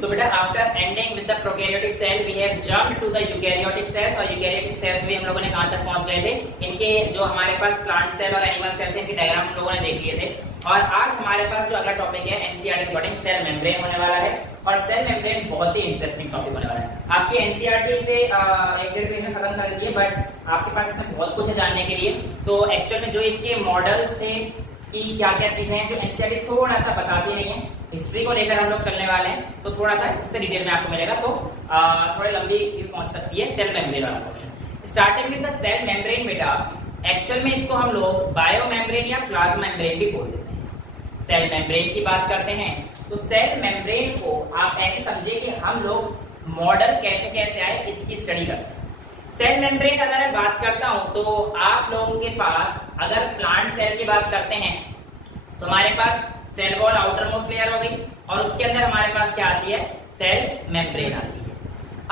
So बेटा after ending with the prokaryotic cell we have jumped to the eukaryotic cells और eukaryotic cells में हम लोगों ने कहां तक पहुंच गए थे, इनके जो हमारे पास प्लांट सेल और एनिमल सेल थे इनके डायग्राम हम लोगों ने देख लिए थे। और आज हमारे पास जो अगला टॉपिक है एनसीईआरटी रिगार्डिंग सेल मेम्ब्रेन होने वाला है और सेल मेम्ब्रेन बहुत ही इंटरेस्टिंग टॉपिक होने वाला है। आपकी एनसीईआरटी से एक डेढ़ पेज में खत्म कर देती है बट आपके पास इसमें बहुत कुछ है जानने के लिए। तो एक्चुअल में जो इसके मॉडल्स थे कि क्या क्या चीजें हैं जो एनसीईआरटी थोड़ा सा बताती नहीं है, हिस्ट्री को लेकर हम लोग चलने वाले हैं तो थोड़ा सा इससे डिटेल में आपको मिलेगा, तो थोड़ी लंबी पहुंच सकती है सेल मेम्ब्रेन वाला question. Starting with the cell membrane बेटा, एक्चुअल में इसको हम लोग बायो मेम्ब्रेन या प्लाज्मा मेम्ब्रेन भी बोल देते हैं। सेल मेम्ब्रेन की बात करते हैं तो सेल मेम्ब्रेन को आप ऐसे समझिए कि हम लोग मॉडल कैसे कैसे आए इसकी स्टडी करते हैं। सेल मेम्ब्रेन अगर मैं बात करता हूं तो आप लोगों के पास अगर प्लांट सेल की बात करते हैं तो हमारे पास cell wall outermost layer हो गई और उसके अंदर हमारे पास क्या आती है, सेल मेम्ब्रेन आती है।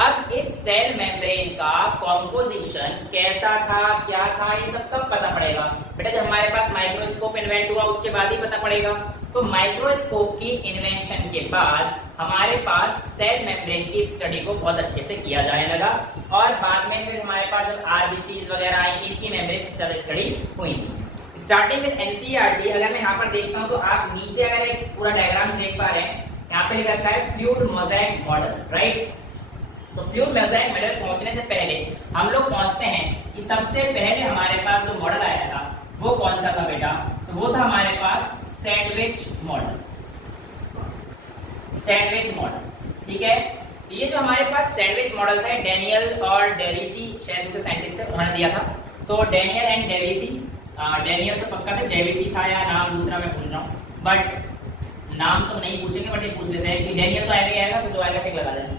अब इस सेल मेम्ब्रेन का कॉम्पोजिशन कैसा था, क्या था, ये सब कब पता पड़ेगा बेटा, जब हमारे पास माइक्रोस्कोप इन्वेंट हुआ उसके बाद ही पता पड़ेगा। तो माइक्रोस्कोप की इन्वेंशन के बाद हमारे पास सेल मेम्ब्रेन की स्टडी को बहुत अच्छे से किया जाने लगा और बाद में फिर हमारे पास जब आरबीसीज वगैरह आई इनकी मेम्ब्रेन से ज्यादा स्टडी हुई थी। स्टार्टिंग विद एनसीईआरटी अगर मैं यहाँ पर देखता हूँ तो आप नीचे अगर एक पूरा डायग्राम देख पा रहे हैं, यहाँ पे लिखा रखा है फ्लूइड मोज़ेक मॉडल, राइट। तो फ्लूइड मोज़ेक मॉडल पहुंचने से पहले हम लोग पहुंचते हैं कि सबसे पहले हमारे पास जो मॉडल आया था वो कौन सा था बेटा, तो वो था हमारे पास सैंडविच मॉडल। सैंडविच मॉडल, ठीक है। ये जो हमारे पास सैंडविच मॉडल था डेनियल और डेविसी शायद दूसरे साइंटिस्ट थे उन्होंने दिया था। तो डेनियल एंड डेविसी, डेनियल तो पक्का था, डेविसी था या नाम दूसरा मैं भूल रहा हूँ, बट नाम तो नहीं पूछेंगे बट ये पूछ लेते हैं कि डेनियल तो आएगा तो जो आएगा टिक लगा देना।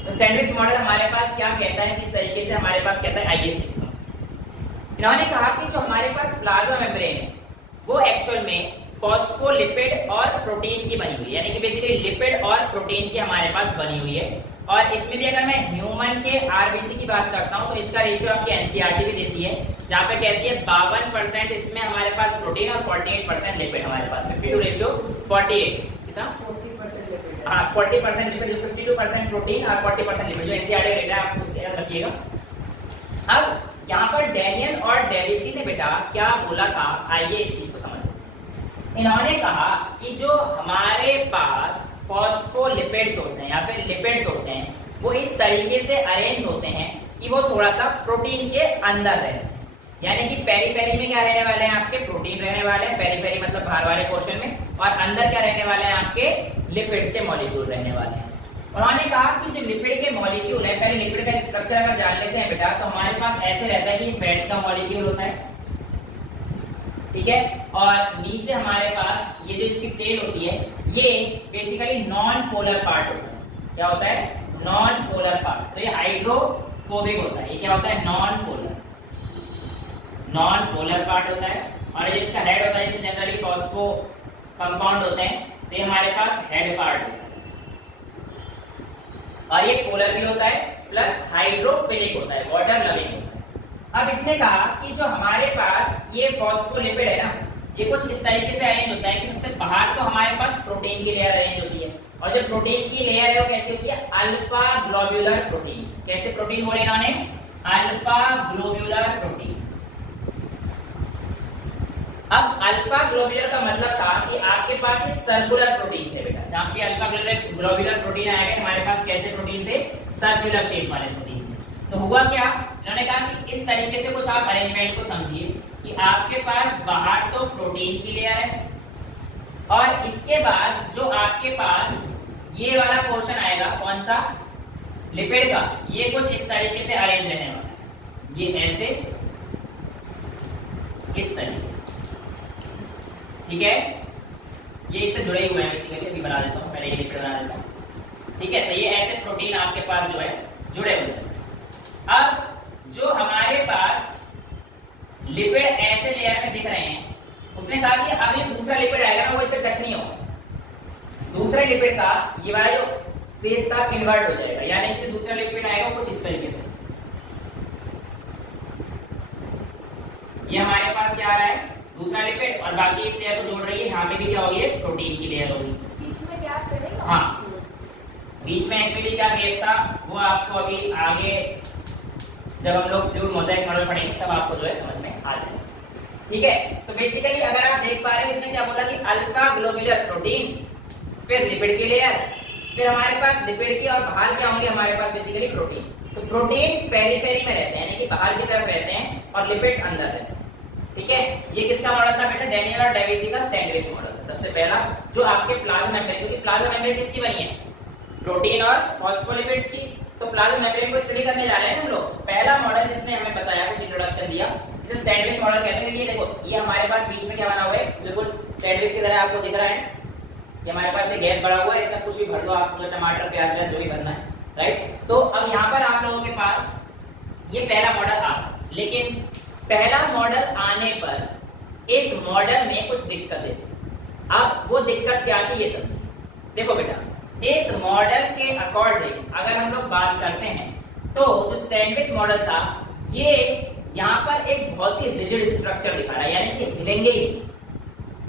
तो सैंडविच मॉडल हमारे पास क्या कहता है, किस तरीके से हमारे पास कहता है, आइए इसको समझते हैं। इन्होंने कहा कि जो हमारे पास प्लाज्मा मेम्ब्रेन है वो एक्चुअल में फॉस्फोलिपिड और प्रोटीन की बनी हुई है, यानी कि बेसिकली लिपिड और प्रोटीन की हमारे पास बनी हुई है। और इसमें भी अगर मैं ह्यूमन के आरबीसी की बात करता हूं तो इसका रेशियो आपकी एनसीईआरटी भी देती है, जहां पे कहती है 52% इसमें हमारे पास प्रोटीन और 48% लिपिड हमारे पास, 52 रेशियो 48 कितना 40% लिपिड, हां 40% लिपिड, जो 52% प्रोटीन और 40% लिपिड, जो एनसीईआरटी डेटा है आप उससे याद रखिएगा। अब यहाँ पर डेनियल और डेविसी ने बेटा क्या बोला था, आइए इस चीज को समझो। इन्होंने कहा कि जो हमारे पास फॉस्फोलिपिड्स होते हैं या फिर लिपिड्स होते हैं वो इस तरीके से अरेंज होते हैं कि वो थोड़ा सा प्रोटीन के अंदर रहते हैं, यानी कि पेरीफेरी में क्या रहने वाले हैं आपके, प्रोटीन रहने वाले हैं, पेरीफेरी मतलब बाहर वाले पोर्शन में, और अंदर क्या रहने वाले हैं आपके लिपिड्स के मॉलिक्यूल रहने वाले हैं। उन्होंने कहा कि जो लिपिड के मॉलिक्यूल है, पहले लिपिड का स्ट्रक्चर अगर जान लेते हैं बेटा तो हमारे पास ऐसे रहता है कि फैट का मॉलिक्यूल होता है, ठीक है, और नीचे हमारे पास ये जो इसकी टेल होती है ये बेसिकली नॉन पोलर पार्ट होता है। क्या होता है, नॉन पोलर पार्ट। तो ये हाइड्रोफोबिक होता है, ये क्या होता है, नॉन पोलर पार्ट होता है। और ये इसका हेड होता है, इसमें जनरली फॉस्फो कंपाउंड होते हैं, तो ये हमारे पास हेड पार्ट होता है। और ये पोलर भी होता है प्लस हाइड्रोफिलिक होता है, वाटर लविंग होता है। अब इसने कहा कि जो हमारे पास ये फॉस्फोलिपिड है ना, ये कुछ इस तरीके से अरेंज होता है कि सबसे बाहर तो हमारे पास प्रोटीन की लेयर अरेंज होती है और जो प्रोटीन की लेयर है वो कैसी होती है, अल्फा ग्लोब्यूलर प्रोटीन। कैसे प्रोटीन बोले इन्होंने, अल्फा ग्लोब्यूलर प्रोटीन। अब अल्फा ग्लोब्यूलर का मतलब था कि आपके पास ये सर्कुलर प्रोटीन थे बेटा, जहां पे अल्फा ग्लोब्यूलर प्रोटीन आएगा हमारे पास कैसे प्रोटीन थे, सर्कुलर शेप वाले प्रोटीन थे। तो हुआ क्या, इन्होंने कहा कि इस तरीके से कुछ आप अरेंजमेंट को समझिए कि आपके पास बाहर तो प्रोटीन की लेयर है और इसके बाद जो आपके पास ये वाला पोर्शन आएगा कौन सा, लिपिड का, ये कुछ इस तरीके से अरेंज रहने वाला है, ये ऐसे इस तरीके से, ठीक है, ये इससे जुड़े हुए हैं बेसिकली। अभी बना देता हूं, पहले ये लिपिड बना देता हूं, ठीक है। तो ये ऐसे प्रोटीन आपके पास जो है जुड़े हुए हैं। अब जो हमारे पास लिपिड ऐसे लेयर में दिख रहे हैं, उसने कहा कि अब ये दूसरा लिपिड आएगा ना वो इससे टच नहीं होगा, दूसरे लिपिड का ये वाला जो फेस था इन्वर्ट हो जाएगा, यानी कि दूसरा लिपिड आएगा कुछ इस तरीके से। ये हमारे पास क्या आ रहा है, दूसरा लिपिड, और बाकी इस लेयर को जोड़ रही है, यहाँ पे भी क्या होगी, प्रोटीन की लेयर होगी, बीच में गैप पड़ेगा। हाँ बीच में एक्चुअली क्या गैप था वो आपको अभी आगे जब हम लोग फ्लूइड मोज़ेक मॉडल पढ़ेंगे तब आपको जो है समझ में आ जाएगा। ठीक है, तो बेसिकली अगर आप देख पा रहे हो इसमें क्या बोला कि अल्फा ग्लोबुलर प्रोटीन, फिर लिपिड की लेयर, फिर हमारे पास लिपिड की और बाहर क्या होंगे हमारे पास बेसिकली प्रोटीन। तो प्रोटीन पेरीफेरी में रहते हैं यानी कि बाहर की तरफ रहते हैं और लिपिड्स अंदर रहते हैं। ठीक है, ये किसका मॉडल था बेटा? डैनियल और डेविसी का सैंडविच मॉडल था सबसे पहला, जो आपके प्लाज्मा मेम्ब्रेन, क्योंकि प्लाज्मा मेम्ब्रेन किसकी बनी है? प्रोटीन और फॉस्फोलिपिड्स की। तो प्लाज्मा मेम्ब्रेन को स्टडी करने जा रहे हैं हम लोग। पहला मॉडल जिसने हमें बताया, कुछ इंट्रोडक्शन दिया, जिसे सैंडविच मॉडल कहते हैं। ये देखो, ये हमारे पास बीच में क्या बना हुआ है, बिल्कुल सैंडविच की तरह आपको दिख रहा है। ये हमारे पास एक गैप बना हुआ है, इसका कुछ भी भर दो आप, जो टमाटर प्याज जो भी भरना है, राइट। तो अब यहाँ पर आप लोगों के पास ये पहला मॉडल आ, लेकिन पहला मॉडल आने पर इस मॉडल में कुछ दिक्कतें थी। अब वो दिक्कत क्या थी ये समझिए। देखो बेटा, इस मॉडल के अकॉर्डिंग अगर हम लोग बात करते हैं तो जो सैंडविच मॉडल था ये यहाँ पर एक बहुत ही रिजिड स्ट्रक्चर दिखा रहा है, यानी कि हिलेंगे ही।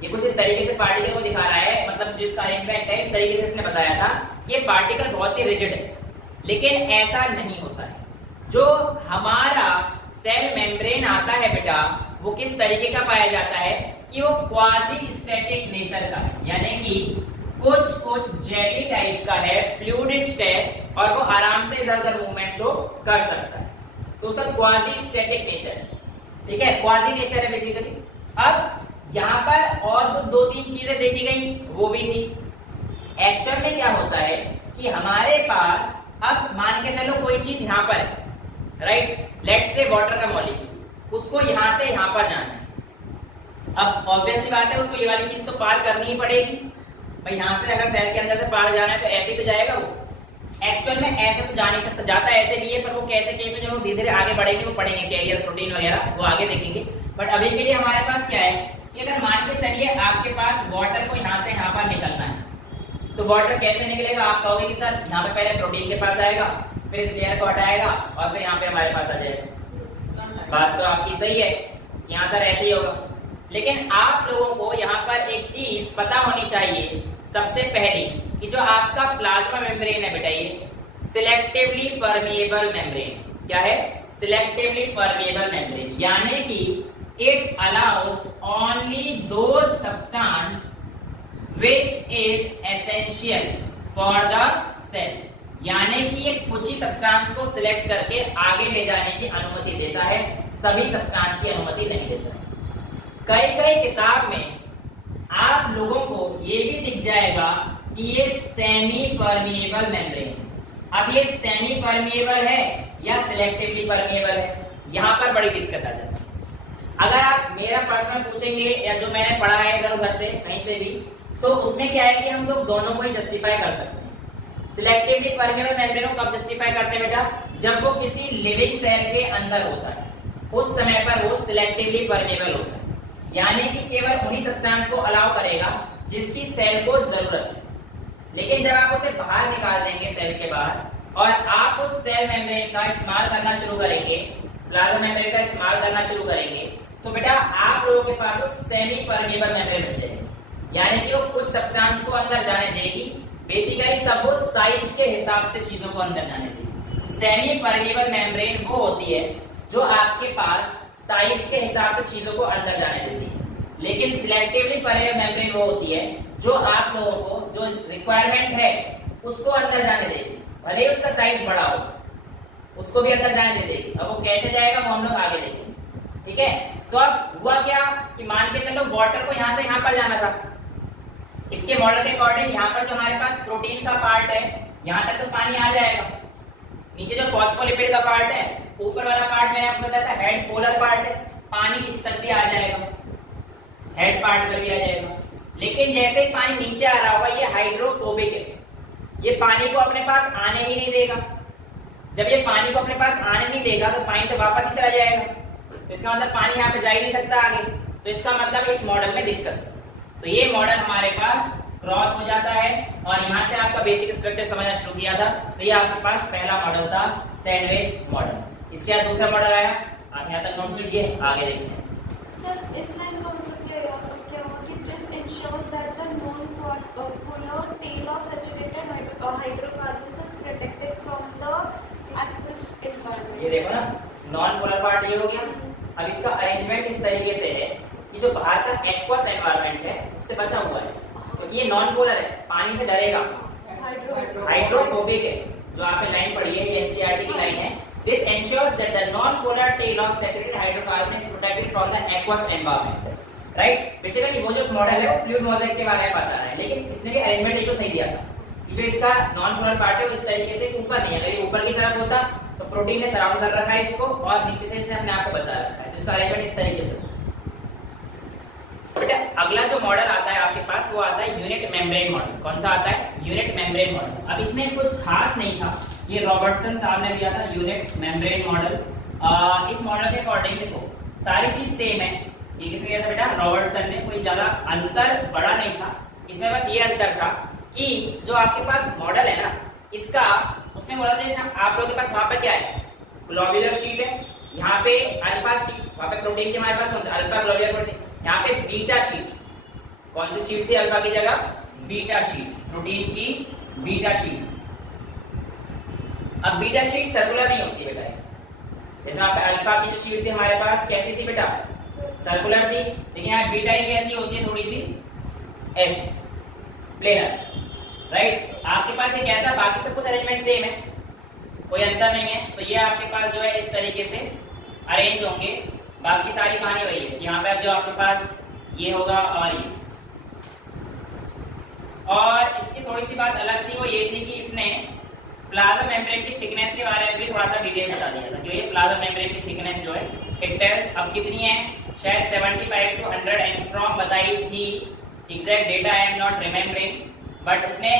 ये कुछ इस तरीके से पार्टिकल को दिखा रहा है, मतलब जो इसका अरेंजमेंट है इस तरीके से इसने बताया था कि ये पार्टिकल बहुत ही रिजिड है, लेकिन ऐसा नहीं होता है। जो हमारा सेल मेम्ब्रेन आता है बेटा, वो किस तरीके का पाया जाता है कि वो क्वाजी स्टैटिक नेचर का है, यानी कि कुछ जेली टाइप का है, फ्लूइडिस्ट है और वो आराम से इधर उधर मूवमेंट शो कर सकता है, तो उसका क्वाजी स्टैटिक नेचर है। ठीक है, क्वाजी नेचर है बेसिकली। अब यहाँ पर और वो दो तीन चीजें देखी गई, वो भी थी। एक्चुअल में क्या होता है कि हमारे पास, अब मान के चलो कोई चीज यहाँ पर है, राइट, लेट्स से वाटर का मॉलिक्यूल, उसको यहाँ से यहाँ पर जाना है। अब ऑब्वियसली बात है उसको ये वाली चीज तो पार करनी ही पड़ेगी भाई। यहाँ से अगर सेल के अंदर से पार जाना है तो ऐसे ही तो जाएगा वो। एक्चुअल में ऐसे तो जा नहीं सकता, जाता ऐसे भी है, पर वो कैसे कैसे जब वो धीरे धीरे आगे बढ़ेंगे वो पढ़ेंगे, कैरियर प्रोटीन वगैरह वो आगे देखेंगे। बट अभी के लिए हमारे पास क्या है कि अगर मान के चलिए आपके पास वाटर को यहाँ से यहाँ पर निकलना है, तो वाटर कैसे निकलेगा? आप कहोगे कि सर यहाँ पे पहले प्रोटीन के पास आएगा, फिर इस लेयर को हटाएगा और फिर यहाँ पे हमारे पास आ जाएगा। बात तो आपकी सही है, यहाँ सर ऐसे ही होगा। लेकिन आप लोगों को यहाँ पर एक चीज पता होनी चाहिए सबसे पहली, कि जो आपका प्लाज्मा मेम्ब्रेन है बेटा, ये सिलेक्टिवली परमिएबल मेम्ब्रेन। क्या है? सिलेक्टिवली परमिएबल मेम्ब्रेन, यानी कि it allows only those substance which is essential for the cell, यानी कि ये कुछ ही सब्सटेंस को सिलेक्ट करके आगे ले जाने की अनुमति देता है, सभी सब्सटेंस की अनुमति नहीं देता है। कई किताब में आप लोगों को ये भी दिख जाएगा कि ये सेमी परमिएबल मेम्ब्रेन। अब ये सेमी परमिएबल है या सिलेक्टिवली परमिएबल है, यहाँ पर बड़ी दिक्कत आ जाती है। अगर आप मेरा पर्सनल पूछेंगे या जो मैंने पढ़ा है इधर उधर से कहीं से भी, तो उसमें क्या है कि हम लोग दोनों को ही जस्टिफाई कर सकते हैं। सिलेक्टिवली परमिएबल मेम्ब्रेन को कब जस्टिफाई करते हैं बेटा? जब वो किसी लिविंग सेल के अंदर होता है, उस समय पर वो सिलेक्टिवली परमिएबल होता है, यानी कि केवल उन्हीं सब्सटेंस को अलाउ करेगा जिसकी सेल को जरूरत है। लेकिन जब आप उसे बाहर निकाल देंगे सेल के बाहर और आप उस सेल मेम्ब्रेन का इस्तेमाल करना शुरू करेंगे, प्लाज्मा मेम्ब्रेन का इस्तेमाल करना शुरू करेंगे, तो बेटा आप लोगों के पास वो सेमी परमिएबल मेम्ब्रेन मिल जाएगी, यानी कि वो कुछ सब्सटेंस को अंदर जाने देगी बेसिकली, तब वो साइज के हिसाब से चीजों को अंदर जाने देगी। सेमी परमिएबल मेम्ब्रेन वो होती है जो आपके पास साइज के हिसाब से चीजों को अंदर जाने देती है, लेकिन सिलेक्टिवली परमिएबल मेम्ब्रेन वो होती है जो आप लोगों को जो रिक्वायरमेंट है उसको अंदर जाने देगी, भले ही उसका साइज बड़ा हो, उसको भी अंदर जाने दे देगी। अब वो कैसे जाएगा वो हम लोग आगे देखेंगे। ठीक है, तो अब हुआ क्या कि मान के चलो वाटर को यहाँ से यहाँ पर जाना था, इसके मॉडल के अकॉर्डिंग यहाँ पर जो हमारे पास प्रोटीन का पार्ट है यहाँ तक तो पानी आ जाएगा, नीचे जो फॉस्फोलिपिड का पार्ट है, ऊपर वाला पार्ट मैंने आपको बताया था हेड पोलर पार्ट है, पानी इस तक भी आ जाएगा, हेड पार्ट पर भी आ जाएगा। लेकिन जैसे ही पानी नीचे आ रहा होगा, ये हाइड्रोफोबिक है, ये पानी को अपने पास आने ही नहीं देगा। जब ये पानी को अपने पास आने नहीं देगा तो पानी तो वापस ही चला जाएगा, तो इसका मतलब पानी यहाँ पे जा ही नहीं सकता आगे, तो इसका मतलब इस मॉडल में दिक्कत। तो ये मॉडल हमारे पास क्रॉस हो जाता है और यहाँ से आपका बेसिक स्ट्रक्चर समझना शुरू किया था। तो ये आपके पास पहला मॉडल था सैंडविच मॉडल। इसके बाद दूसरा मॉडल आया, आप यहाँ तक नोट कीजिए, आगे देखते हैं। सर इस लाइन का मतलब क्या हुआ कि this ensures that the non polar tail of saturated hydrocarbon देखो ना, नॉन पोलर पार्ट ये हो गया। अब इसका अरेंजमेंट इस तरीके से है कि जो बाहर का एक्वस एनवायरनमेंट है उससे बचा हुआ है, क्योंकि ये नॉन पोलर है, पानी से डरेगा, हाइड्रोफोबिक है। जो आपने लाइन पढ़ी है, ये एनसीईआरटी की लाइन है। This ensures that the non polar tail of saturated hydrocarbon is protected from the aqueous environment, right. Basically वो जो मॉडल है वो फ्लूइड मोज़ेक के बारे में बता रहा है, लेकिन इसने भी अरेंजमेंट एक तो सही दिया था कि जो इसका नॉन पोलर पार्ट है वो इस तरीके से ऊपर नहीं है। अगर ये ऊपर की तरफ होता तो प्रोटीन ने सराउंड कर रखा है इसको, और नीचे से इसने अपने आप को बचा रखा है, जिसका अरेंजमेंट इस तरीके से। बेटा अगला जो मॉडल आता है आपके पास वो आता है यूनिट मेम्ब्रेन मॉडल। कौन सा आता है? Unit membrane model. अब इसमें कुछ खास नहीं था, ये रॉबर्टसन साहब ने दिया था यूनिट मेम्ब्रेन मॉडल। इस मॉडल के अकॉर्डिंग देखो सारी चीज सेम है। ये किसने दिया था बेटा? रॉबर्टसन ने। कोई ज्यादा अंतर बड़ा नहीं था इसमें, बस ये अंतर था कि जो आपके पास मॉडल है ना इसका, उसमें बोला था जैसे आप लोगों के पास वहां पे क्या है, ग्लोब्यूलर शीट है, यहाँ पे अल्फा शीट, वहां पे प्रोटीन के हमारे पास होता है अल्फा ग्लोब्यूलर प्रोटीन, यहाँ पे बीटा शीट। कौन सी शीट थी अल्फा की जगह? बीटा शीट, प्रोटीन की बीटा शीट। अब बीटा शीट सर्कुलर नहीं होती बेटा, जैसे यहाँ पे अल्फा की जो शीट थी हमारे पास कैसी थी बेटा? सर्कुलर थी, लेकिन यहाँ बीटा ही कैसी होती है? थोड़ी सी ऐसी प्लेनर, राइट। आपके पास ये क्या था? बाकी सब कुछ अरेंजमेंट सेम है, कोई अंतर नहीं है। तो ये आपके पास जो है इस तरीके से अरेंज होंगे। बाकी सारी कहानी वही है, यहाँ पे अब जो आपके पास ये होगा और ये। और इसकी थोड़ी सी बात अलग थी, वो ये थी कि इसने प्लाज्मा मेम्ब्रेन की थिकनेस के बारे में भी थोड़ा सा डिटेल बता दिया था कि ये प्लाज्मा मेम्ब्रेन की थिकनेस जो है इट टेल्स अब कितनी है, शायद 75 to 100 एंगस्ट्रॉम बताई थी। Exact data I am not remembering, but उसने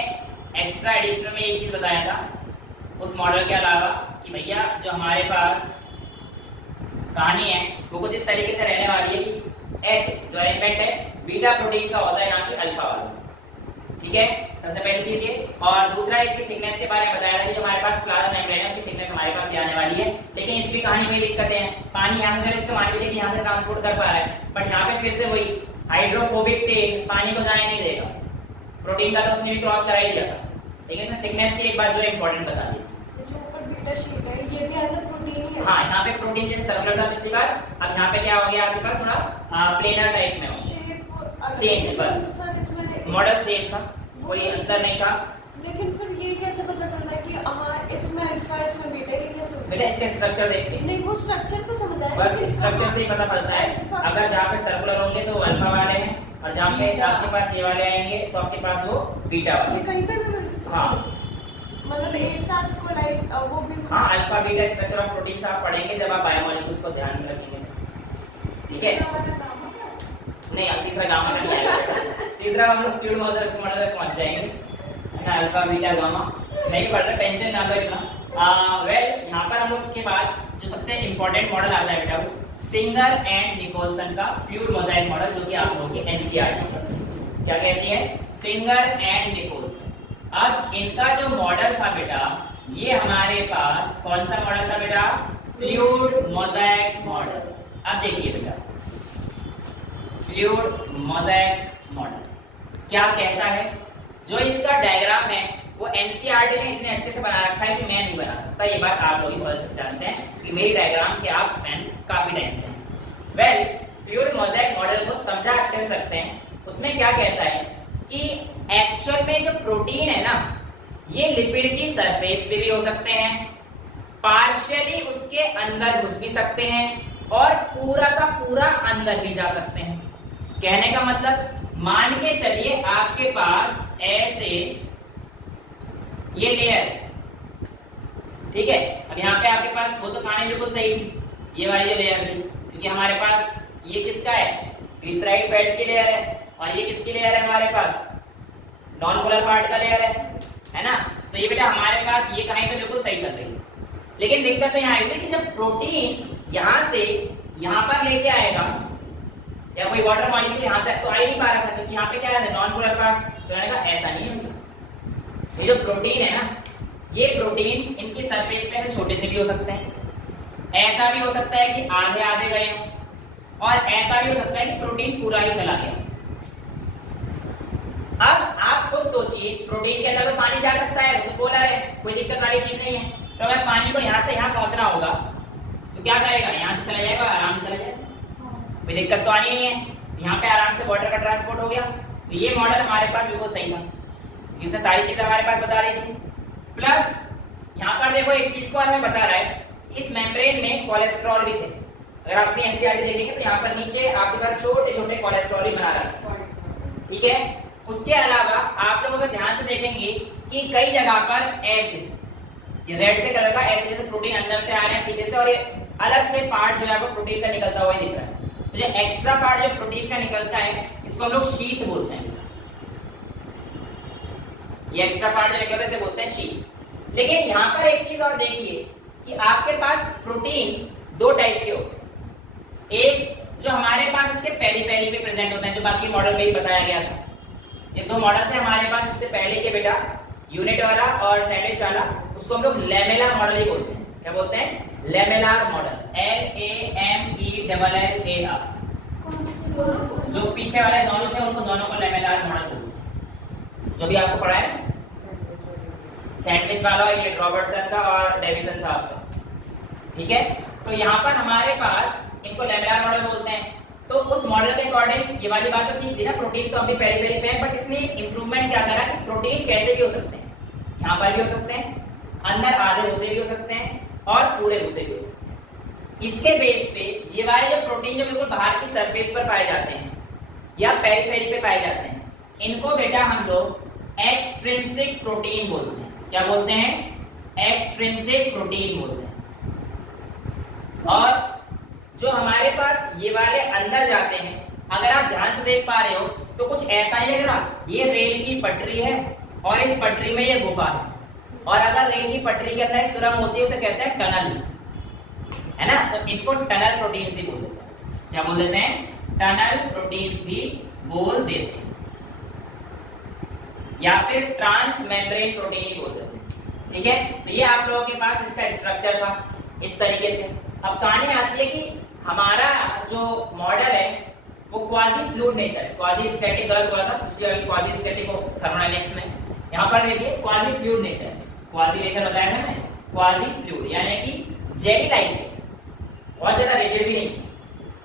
एक्स्ट्रा एडिशनल में ये चीज बताया था उस मॉडल के अलावा कि भैया जो हमारे पास कहानी है वो कुछ इस तरीके से रहने वाली है कि ऐसे जो अरेंजमेंट है बीटा प्रोटीन का होता है ना कि अल्फा वाला, ठीक है। सबसे पहली चीज ये, और दूसरा इसकी थिकनेस के बारे में बताया था कि हमारे पास प्लाज्मा मेम्ब्रेन है उसकी थिकनेस हमारे पास ये आने वाली है। लेकिन इसकी कहानी में दिक्कतें हैं, पानी यहाँ से इसको मान लीजिए कि यहाँ से ट्रांसपोर्ट कर पा रहा है, बट यहाँ पे फिर से वही हाइड्रोफोबिक टेल पानी को जाने नहीं देगा। प्रोटीन का तो उसने भी क्रॉस करा ही दिया था, लेकिन इसमें थिकनेस की एक बात जो इम्पोर्टेंट बता दी, जो ऊपर बीटा शीट है ये भी एज अ प्रोटीन ही है। हाँ यहाँ पे प्रोटीन जैसे सर्कुलर था पिछली बार, अब यहाँ पे क्या हो गया आपके पास थोड़ा प्लेनर टाइप में हो, चेंज है बस, सर इसमें मॉडल सेम था, कोई अंतर नहीं था। लेकिन फिर ये कैसे पता चलता है कि हाँ इसमें अल्फा इसमें बीटा, ये कैसे होता है? बेटा इसके स्ट्रक्चर देखते हैं, नहीं वो स्ट्रक्चर तो समझ आया, बस स्ट्रक्चर से ही पता चलता है। अगर जहाँ पे सर्कुलर होंगे तो अल्फा वाले हैं, और जहाँ पे आपके पास ये वाले आएंगे तो आपके पास वो बीटा वाले। ये कहीं पे भी मिल सकता है? हाँ मतलब एक साथ कोलाइड वो भी। हाँ alpha beta structure of protein आप पढ़ेंगे जब आप बायोमोलिक्यूल्स को ध्यान में रखेंगे, ठीक है। नहीं अब तीसरा गामा का नहीं आएगा, तीसरा हम लोग फ्लूइड मोज़ेक मॉडल तक पहुंच जाएंगे, है ना। अल्फा बीटा गामा नहीं पढ़ रहे, टेंशन ना लो इतना। वेल यहाँ पर हम लोग के बाद जो सबसे इंपॉर्टेंट मॉडल आता है बेटा वो सिंगर एंड निकोलसन का फ्लूइड मोज़ेक मॉडल, जो कि आप लोगों की एनसीईआरटी क्या कहती है, सिंगर एंड निकोलसन। अब इनका जो मॉडल था बेटा ये हमारे पास कौन सा मॉडल था बेटा? Fluid mosaic model. अब देखिए बेटा फ्लूइड मोज़ेक मॉडल क्या कहता है, जो इसका डायग्राम है वो एनसीईआरटी ने इतने अच्छे से बना रखा है कि मैं नहीं बना सकता। ये बात आप लोग बहुत अच्छे से जानते हैं कि मेरी डायग्राम के आप फैन काफी टाइम से हैं। वेल फ्लूइड मोज़ेक मॉडल को समझा अच्छे से सकते हैं। उसमें क्या कहता है कि एक्चुअल में जो प्रोटीन है ना ये लिपिड की सरफेस पे भी हो सकते हैं, पार्शियली उसके अंदर घुस भी सकते हैं, और पूरा का पूरा अंदर भी जा सकते हैं। कहने का मतलब मान के चलिए आपके पास ऐसे ये लेयर है, ठीक है। अब यहाँ पे आपके पास वो तो कहानी बिल्कुल सही थी, ये वाली जो लेयर थी, क्योंकि हमारे पास ये किसका है, ग्लिसराइड फैट की लेयर है, और ये किसकी लेयर है हमारे पास, नॉन पोलर पार्ट का लेयर है ना। तो ये बेटा हमारे पास ये कहानी तो बिल्कुल सही चल रही है, लेकिन दिक्कत तो यहाँ आई थी कि जब प्रोटीन यहाँ से यहाँ पर लेके आएगा, या कोई वाटर मॉलिक्यूल यहाँ से तो आ ही नहीं पा रहा था, क्योंकि यहाँ पे क्या है नॉन पोलर पार्ट। तो मैंने कहा ऐसा नहीं होगा, ये जो प्रोटीन है ना ये प्रोटीन इनकी सरफेस पे से छोटे से भी हो सकते हैं, ऐसा भी हो सकता है कि आधे आधे गए हों, और ऐसा भी हो सकता है कि प्रोटीन पूरा ही चला गया। अब आप खुद सोचिए प्रोटीन के अंदर तो पानी जा सकता है, वो तो पोलर है, कोई दिक्कत वाली चीज नहीं है। तो अगर पानी को यहाँ से यहाँ पहुंचना होगा क्या करेगा, यहाँ से चला जाएगा, आराम से चला जाएगा, कोई दिक्कत तो आनी नहीं है। यहाँ पे आराम से वाटर का ट्रांसपोर्ट हो गया। तो ये मॉडल हमारे पास बिल्कुल सही था, इसमें सारी चीजें हमारे पास बता रही थी। प्लस यहाँ पर देखो एक चीज को हमें बता रहा है, इस मेम्ब्रेन में कोलेस्ट्रॉल भी थे। अगर आप अपनी एनसीईआरटी देखेंगे तो यहाँ पर नीचे आपके पास छोटे छोटे कोलेस्ट्रॉल भी बना रहा है, ठीक है। उसके अलावा आप लोग अगर ध्यान से देखेंगे कि कई जगह पर ऐसे ये रेड से कलर का ऐसे जैसे प्रोटीन अंदर से आ रहे हैं पीछे से, और ये अलग से पार्ट जो है वो प्रोटीन का निकलता हुआ दिख रहा है। तो जो एक्स्ट्रा पार्ट जो प्रोटीन का निकलता है इसको हम लोग शीथ बोलते हैं। ये एक्स्ट्रा पार्ट जो निकलता है इसे बोलते हैं शीथ। लेकिन यहाँ पर एक चीज और देखिए कि आपके पास प्रोटीन दो टाइप के होते हैं। एक जो हमारे पास इसके पेरीफेरी पे प्रेजेंट होता है, जो बाकी मॉडल में ही बताया गया था। ये दो मॉडल थे हमारे पास इससे पहले के बेटा, यूनिट वाला और सैंडविच वाला। उसको हम लोग लेमेलर मॉडल ही बोलते हैं। क्या बोलते हैं? लेमेलर मॉडल, LAMELLAR। जो पीछे वाले दोनों थे उनको दोनों को लेमेलर मॉडल बोलते हैं, जो भी आपको पढ़ा है सैंडविच वाला, ये रॉबर्टसन का और डेविसन साहब का, ठीक है। तो यहाँ पर हमारे पास इनको लेमेलर मॉडल बोलते हैं। तो उस मॉडल के अकॉर्डिंग ये वाली बात तो ठीक थी ना, प्रोटीन तो अभी पेरीफेरी पे है, बट इसने इंप्रूवमेंट क्या करा कि प्रोटीन कैसे भी हो सकते हैं, यहाँ पर भी हो सकते हैं, अंदर आधे भूसे भी हो सकते हैं और पूरे भूसे भी हो सकते हैं। इसके बेस पे ये वाले जो प्रोटीन जो बिल्कुल बाहर की सरफेस पर पाए जाते हैं या पेरीफेरी पे पाए जाते हैं, इनको बेटा हम लोग एक्सट्रिंसिक प्रोटीन बोलते हैं। क्या बोलते हैं? एक्सट्रिंसिक प्रोटीन बोलते हैं। और जो हमारे पास ये वाले अंदर जाते हैं, अगर आप ध्यान से देख पा रहे हो तो कुछ ऐसा ही लग रहा, ये रेल की पटरी है और इस पटरी में ये गुफा है, और अगर रेल की पटरी के अंदर एक सुरंग होती है उसे कहते हैं टनल, है ना। तो इनको टनल प्रोटीन्स भी बोल देते हैं। क्या बोल देते हैं? टनल प्रोटीन्स भी बोल देते हैं, या फिर ट्रांस मेम्ब्रेन प्रोटीन ही बोल देते हैं, ठीक है। तो ये आप लोगों के पास इसका स्ट्रक्चर था इस तरीके से। अब कहानी आती है कि हमारा जो मॉडल है वो क्वाजी फ्लूइड नेचर है। क्वाजी स्टैटिक गलत हुआ था पिछले वाली, क्वाजी स्टैटिक को थर्मोडायनेमिक्स में। यहाँ पर देखिए quasi fluid nature, quasi nature बताया मैंने, क्वाजी फ्लूइड यानी कि जेली टाइप है, बहुत ज्यादा रिजिड भी नहीं।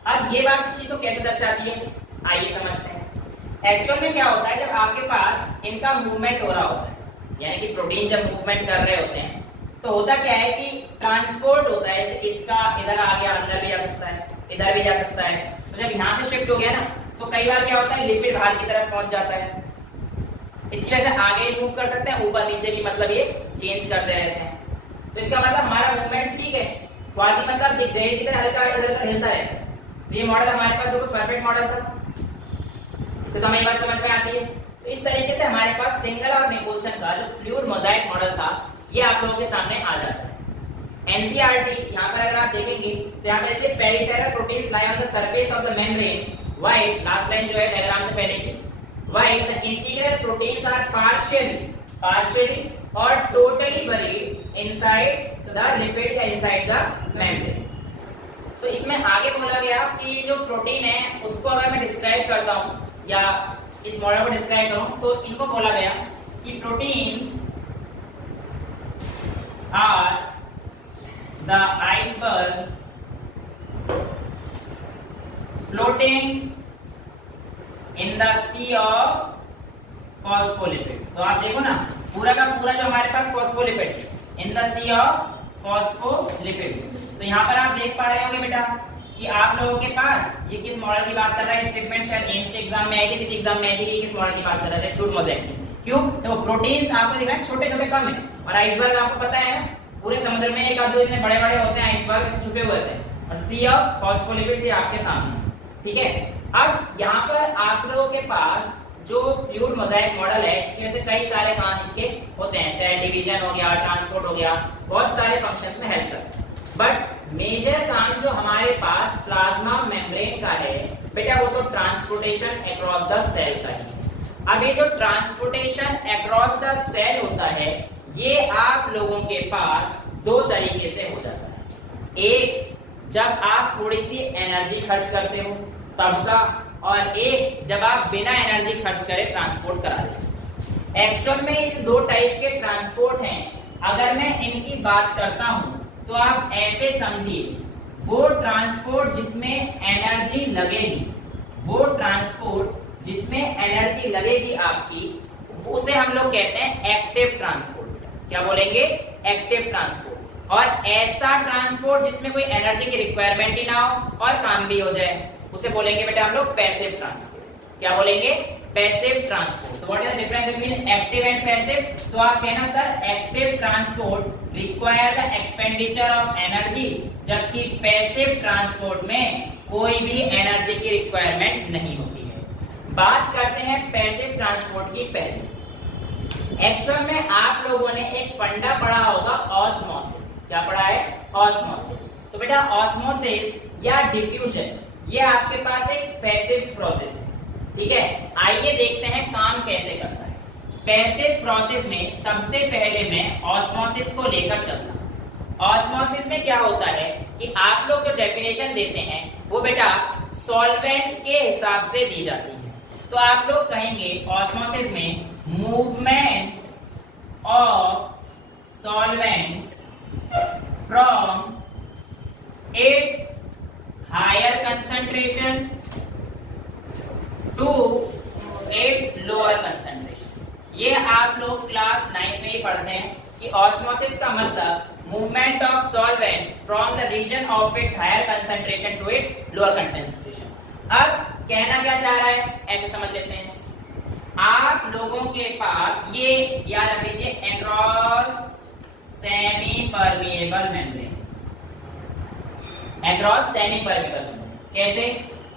अब ये बात इस चीज को कैसे दर्शाती है, आइए समझते हैं। एक्चुअल में क्या होता है, जब आपके पास इनका मूवमेंट हो रहा होता है, यानी कि प्रोटीन जब मूवमेंट कर रहे होते हैं, तो होता क्या है कि ट्रांसपोर्ट होता है। जैसे इसका इधर आ गया, अंदर भी जा सकता है, इधर भी जा सकता है। तो जब यहाँ से शिफ्ट हो गया ना, तो कई बार क्या होता है, लिपिड बाहर की तरफ पहुंच जाता है। इसकी वजह से आगे मूव कर सकते हैं, ऊपर नीचे भी, मतलब ये चेंज करते रहते हैं। तो इसका मतलब हमारा मूवमेंट ठीक है, क्वाजी मतलब जेल की तरह हल्का हल्का हिलता रहता है। तो ये मॉडल हमारे पास जो परफेक्ट मॉडल था, इससे तो हमें ये बात समझ में आती है। तो इस तरीके से हमारे पास सिंगल और निकोलसन का जो फ्लूइड मोजाइक मॉडल था, ये आप लोगों के सामने आ जाता है। एनसीईआरटी यहाँ पर अगर आप देखेंगे तो यहाँ पे देखिए peripheral proteins lie on the surface of the membrane, while, last line जो है डायग्राम से पहले की, while the integral proteins are partially और totally buried inside the lipid या इनसाइड द मेम्ब्रेन। तो इसमें आगे बोला गया कि जो प्रोटीन है उसको अगर मैं डिस्क्राइब करता हूँ या इस मॉडल को डिस्क्राइब करूँ, तो इनको बोला गया कि proteins are the iceberg floating in the sea of phospholipids। तो आप देखो ना, पूरा का पूरा जो हमारे पास phospholipid in the sea of phospholipids। तो यहाँ पर आप देख पा रहे होंगे बेटा कि आप लोगों के पास ये किस मॉडल की बात कर रहा है। स्टेटमेंट शायद एम्स के एग्जाम में आई थी, किसी एग्जाम में आई थी, किस मॉडल की बात कर रहे थे, फ्लूइड मोज़ेक की। क्यों? तो प्रोटीन्स आपको दिख रहा है छोटे छोटे कम है, और आइसबर्ग आपको पता है ना, पूरे समुद्र में एक आध दो इतने बड़े बड़े होते हैं आइसबर्ग, इससे छुपे हुए होते हैं, और सी ऑफ फॉस्फोलिपिड्स ये आपके सामने, ठीक है। अब यहाँ पर आप लोगों के पास जो फ्लूइड मोज़ेक मॉडल है, इसके वजह से कई सारे काम इसके होते हैं, सेल डिवीजन हो गया, ट्रांसपोर्ट हो गया, बहुत सारे फंक्शंस में हेल्प करते हैं। बट मेजर काम जो हमारे पास प्लाज्मा मेम्ब्रेन का है बेटा, वो तो ट्रांसपोर्टेशन अक्रॉस द सेल का है। अब ये जो ट्रांसपोर्टेशन अक्रॉस द सेल होता है, ये आप लोगों के पास दो तरीके से हो जाता है। एक, जब आप थोड़ी सी एनर्जी खर्च करते हो तब का, और एक जब आप बिना एनर्जी खर्च करे ट्रांसपोर्ट करा देते। एक्चुअल में ये दो टाइप के ट्रांसपोर्ट हैं। अगर मैं इनकी बात करता हूं तो आप ऐसे समझिए, वो ट्रांसपोर्ट जिसमें एनर्जी लगेगी, वो ट्रांसपोर्ट जिसमें एनर्जी लगेगी आपकी, उसे हम लोग कहते हैं एक्टिव ट्रांसपोर्ट। क्या बोलेंगे? Active transport. और ऐसा ट्रांसपोर्ट जिसमें कोई एनर्जी की रिक्वायरमेंट ही ना हो और काम भी हो जाए, उसे बोलेंगे बेटा हम लोग पैसिव ट्रांसपोर्ट। क्या बोलेंगे? Passive transport. तो what is the difference between active and passive? तो आप कहना sir active transport require the expenditure of energy, जबकि पैसिव ट्रांसपोर्ट में कोई भी एनर्जी की रिक्वायरमेंट नहीं होती है। बात करते हैं पैसिव ट्रांसपोर्ट की। पहले एक्चुअल में आप लोगों ने एक फंडा पढ़ा होगा, ऑस्मोसिस। क्या पढ़ा है? ऑस्मोसिस। तो बेटा ऑस्मोसिस या डिफ्यूजन ये आपके पास एक पैसिव प्रोसेस है, ठीक है। आइए देखते हैं काम कैसे करता है। पैसिव प्रोसेस में सबसे पहले मैं ऑस्मोसिस को लेकर चलता हूं। ऑस्मोसिस में क्या होता है कि आप लोग जो डेफिनेशन देते हैं वो बेटा सॉल्वेंट के हिसाब से दी जाती है। तो आप लोग कहेंगे ऑस्मोसिस में movement of solvent from its higher concentration to its lower concentration. ये आप लोग क्लास 9 में ही पढ़ते हैं कि ऑस्मोसिस का मतलब movement of solvent from the region of its higher concentration to its lower concentration. अब कहना क्या चाह रहा है, ऐसे समझ लेते हैं। आप लोगों के पास ये याद रख लीजिए, across semi permeable membrane, across semi permeable membrane. कैसे?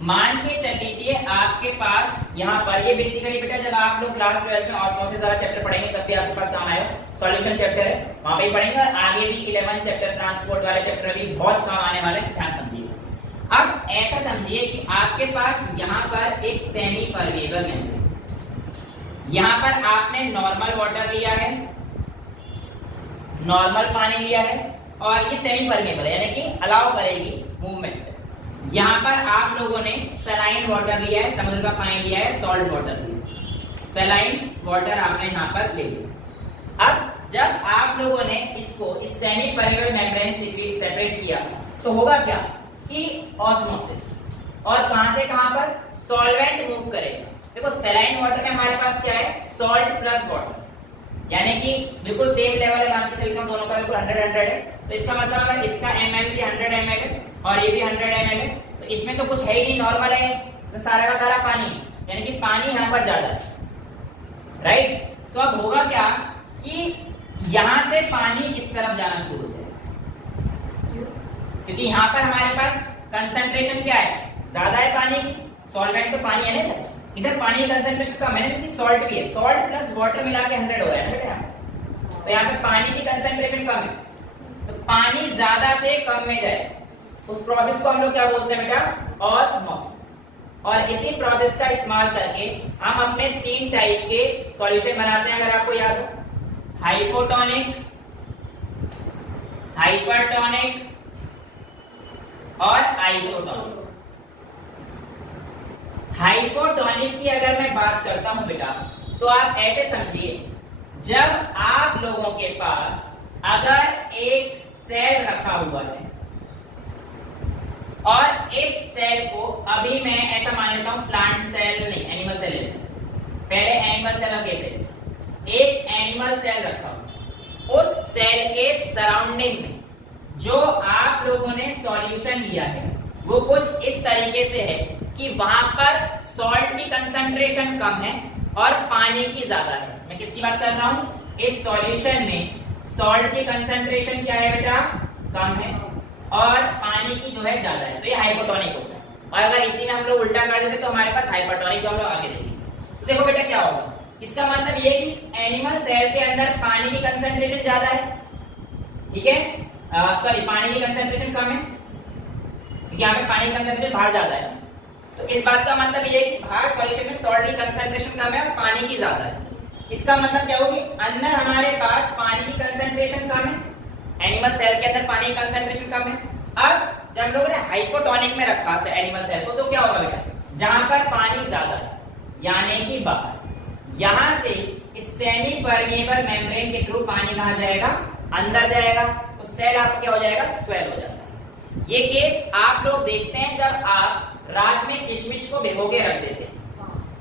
मान के चल लीजिए आपके पास यहाँ पर, ये बेसिकली बेटा जब आप लोग क्लास 12 में ऑस्मोसिस वाला चैप्टर पढ़ेंगे तब भी आपके पास काम आएगा। सॉल्यूशन चैप्टर है, वहां पे ही पढ़ेंगे, और आगे भी 11 चैप्टर ट्रांसपोर्ट वाले चैप्टर भी बहुत काम आने वाले हैं, ध्यान समझिए। अब ऐसा समझिए कि आपके पास यहाँ पर एक सेमी परमिएबल मेम्ब्रेन, यहाँ पर आपने नॉर्मल वाटर लिया है, नॉर्मल पानी लिया है, और ये सेमी परमिएबल है यानी कि अलाउ करेगी मूवमेंट। यहाँ पर आप लोगों ने सलाइन वाटर लिया है, समुद्र का पानी लिया है, सॉल्ट वाटर लिया, सलाइन वाटर आपने यहाँ पर ले लिया। अब जब आप लोगों ने इसको इस सेमी परमिएबल मेम्ब्रेन से सेपरेट किया तो होगा क्या कि ऑस्मोसिस, और कहां से कहां पर सॉल्वेंट मूव करेगा। देखो सलाइन वाटर में हमारे पास क्या है, सॉल्ट प्लस वाटर, यानी कि बिल्कुल सेम लेवल है, मान के चलते हैं दोनों का बिल्कुल 100 है। तो इसका मतलब अगर इसका ml भी 100 ml है और ये भी 100 ml है, तो इसमें तो कुछ है ही नहीं, नॉर्मल है, तो सारा का सारा पानी, यानी कि पानी यहाँ पर ज्यादा है, राइट। तो अब होगा क्या कि यहां से पानी इस तरफ जाना शुरू हो जाएगा, क्योंकि यहाँ पर हमारे पास कंसंट्रेशन क्या है, ज्यादा है पानी की, सॉल्वेंट तो पानी है ना, इधर पानी की कंसंट्रेशन कम है क्योंकि सॉल्ट भी है, सॉल्ट प्लस वाटर मिला के 100 हो रहा है ना बेटा। तो यहाँ पे पानी की कंसंट्रेशन कम है, तो पानी ज्यादा से कम में जाए, उस प्रोसेस को हम लोग क्या बोलते हैं बेटा, ऑस्मोसिस। और इसी प्रोसेस का इस्तेमाल करके हम अपने 3 टाइप के सॉल्यूशन बनाते हैं, अगर आपको याद हो, हाइपोटोनिक, हाइपरटोनिक और आइसोटोनिक। हाइपोटोनिक की अगर मैं बात करता हूं बेटा, तो आप ऐसे समझिए, जब आप लोगों के पास अगर एक सेल रखा हुआ है और इस सेल को, अभी मैं ऐसा मान लेता हूं प्लांट सेल नहीं, एनिमल सेल लेते हैं, पहले एनिमल सेल हम कैसे, एक एनिमल सेल रखा हुआ, उस सेल के सराउंडिंग में जो आप लोगों ने सॉल्यूशन लिया है वो कुछ इस तरीके से है कि वहां पर सॉल्ट की कंसंट्रेशन कम है और पानी की ज्यादा है। मैं किसकी बात कर रहा हूं, इस सॉल्यूशन में सॉल्ट की कंसंट्रेशन क्या है बेटा, कम है, और पानी की जो है ज्यादा है, तो ये हाइपोटोनिक होता है। और अगर इसी में हम लोग उल्टा कर देते तो हमारे पास हाइपरटोनिक, जो हम लोग आगे देखेंगे। तो देखो बेटा क्या होगा, इसका मतलब ये कि एनिमल सेल के अंदर पानी की कंसंट्रेशन ज्यादा है, ठीक है, सॉरी पानी की कंसंट्रेशन कम है, क्योंकि यहाँ पे पानी की कंसंट्रेशन बाहर ज्यादा है। तो इस बात का मतलब ये है कि बाहर सॉल्यूशन में सॉल्ट की कंसंट्रेशन कम है और पानी की ज्यादा है। इसका मतलब क्या होगी, अंदर हमारे पास पानी की कंसंट्रेशन कम है, एनिमल सेल के अंदर पानी की कंसंट्रेशन कम है। अब जब लोगों ने हाइपोटोनिक में रखा है एनिमल सेल को, तो क्या होगा बेटा, जहां पर पानी ज्यादा है यानी कि बाहर, यहां से इस सेमी परमिएबल मेम्ब्रेन के थ्रू पानी कहां जाएगा, अंदर जाएगा, तो सेल आपका क्या हो जाएगा, स्वेल हो जाता है। ये केस आप लोग देखते हैं जब आप रात में किशमिश को भिगो के रख देते हैं।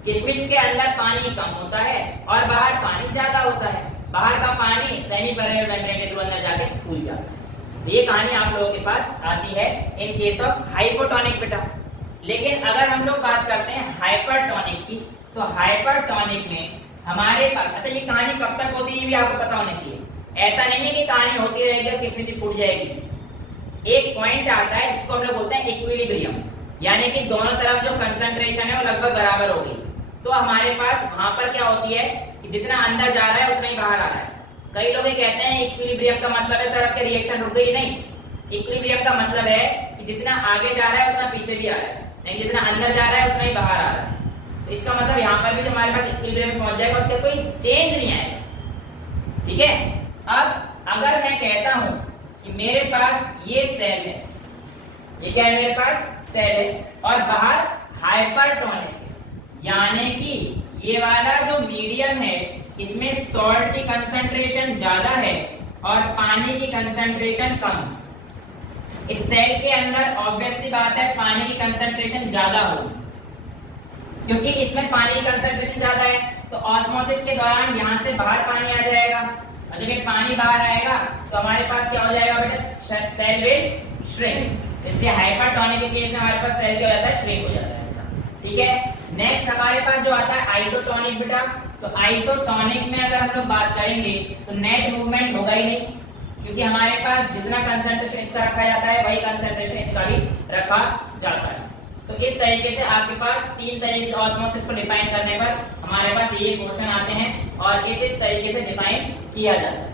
किशमिश के अंदर पानी कम होता है और बाहर पानी ज्यादा होता है। बाहर का पानी सेमी परमेबल मेम्ब्रेन के थ्रू अंदर जाके फूल जाता है। ये कहानी आप लोगों के पास आती है इन केस ऑफ हाइपोटोनिक बेटा। लेकिन अगर हम लोग बात करते हैं हाइपरटोनिक की, तो हाइपरटोनिक में हमारे पास, अच्छा ये कहानी कब तक होती है ये भी आपको पता होना चाहिए। ऐसा नहीं है कि कहानी होती रहेगी और किशमिश फूट जाएगी। एक पॉइंट आता है जिसको हम लोग बोलते हैं इक्विलिब्रियम, यानी कि दोनों तरफ जो कंसंट्रेशन है वो लगभग बराबर हो गई। तो हमारे पास वहां पर क्या होती है कि जितना अंदर जा रहा है उतना ही बाहर आ रहा है। कई लोग ये कहते हैं इक्विलिब्रियम का मतलब है सर आपके रिएक्शन रुक गई। नहीं, इक्विलिब्रियम का मतलब है कि जितना आगे जा रहा है उतना पीछे भी आ रहा है, नहीं जितना अंदर जा रहा है उतना ही बाहर आ रहा है। तो इसका मतलब यहाँ पर भी जो हमारे पास इक्विलिब्रियम में पहुंच जाएगा उसका कोई चेंज नहीं आएगा। ठीक है, अब अगर मैं कहता हूं कि मेरे पास ये सेल है, ये क्या है मेरे पास सेल है और बाहर हाइपरटोनिक है, यानी कि ये वाला जो मीडियम है इसमें सॉल्ट की कंसंट्रेशन ज्यादा है और पानी की कंसंट्रेशन कम। इस सेल के अंदर ऑब्वियसली बात है पानी की कंसंट्रेशन ज्यादा होगी, क्योंकि इसमें पानी की कंसंट्रेशन ज्यादा है। तो ऑस्मोसिस के दौरान यहाँ से बाहर पानी आ जाएगा और जब ये पानी बाहर आएगा तो हमारे पास क्या हो जाएगा बेटा, सेल विल श्रिंक। इसलिए हाइपरटोनिक के केस में हमारे पास सेल क्या हो जाता है, श्रिंक हो जाता है। ठीक है, नेक्स्ट हमारे पास जो आता है आइसोटोनिक बेटा। तो आइसोटोनिक में अगर हम लोग बात करेंगे तो नेट मूवमेंट होगा ही नहीं, क्योंकि हमारे पास जितना कंसंट्रेशन इसका रखा जाता है वही कंसंट्रेशन इसका भी रखा जाता है। तो इस तरीके से आपके पास तीन तरीके से ऑस्मोसिस को डिफाइन करने पर हमारे पास ये क्वेश्चन आते हैं और इस तरीके से डिफाइन किया जाता है।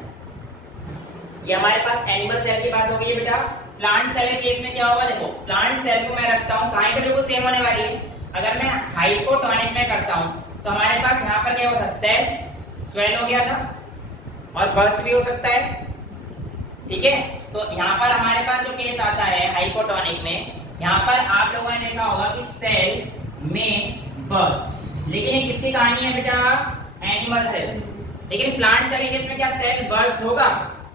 ये हमारे पास एनिमल सेल की बात हो गई है बेटा। प्लांट सेल के केस में क्या होगा, देखो प्लांट सेल को मैं रखता हूँ, कहानी तो बिल्कुल सेम होने वाली है। अगर मैं हाइपोटोनिक में करता हूँ तो हमारे पास यहाँ पर क्या होता है, सेल स्वेल हो गया था और बर्स्ट भी हो सकता है। ठीक है, तो यहाँ पर हमारे पास जो केस आता है हाइपोटोनिक में, यहाँ पर आप लोगों ने देखा होगा कि सेल में बर्स्ट, लेकिन ये किसकी कहानी है बेटा, एनिमल सेल। लेकिन प्लांट सेल के केस में क्या सेल बर्स्ट होगा,